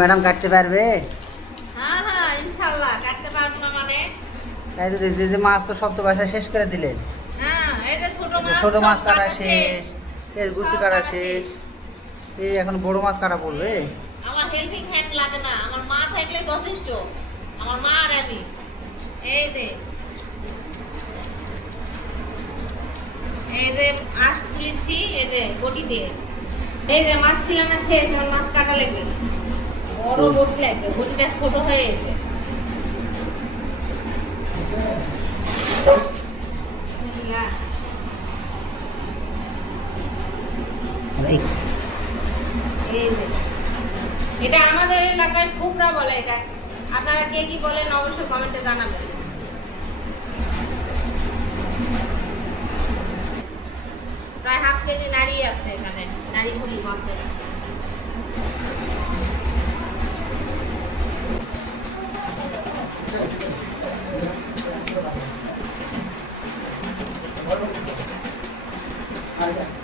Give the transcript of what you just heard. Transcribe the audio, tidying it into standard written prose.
Madam কাটতে পারবে? হ্যাঁ হ্যাঁ ইনশাআল্লাহ কাটতে পারবো না মানে। তাই তো যে মাছ তো সব তো বাসায় শেষ করে দিলেন। হ্যাঁ এই যে ছোট মাছ সব কাটা শেষ, এই গুচি সব কাটা কাটা শেষ, এই এখন বড় মাছ কাটা পড়বে। আমার হেল্পিং হ্যান্ড লাগে না, আমার মা থাকলে যথেষ্ট। আমার মা আর আমি এই যে আঁশ তুলেছি এই যে বটি দিয়ে। এই যে মাছ ছিল না শেষ, আমার মাছ কাটা লাগবে, বড় বটি লাগবে, বটিটা ছোট হয়ে গেছে। এই যে এটা আমাদের এলাকায় ফুকরা বলে, এটা আপনারা কে কি বলেন অবশ্যই কমেন্টে জানাবেন। প্রায় হাফ কেজি নাড়ি আছে এখানে, নাড়ি ভুড়ি মাছের। আচ্ছা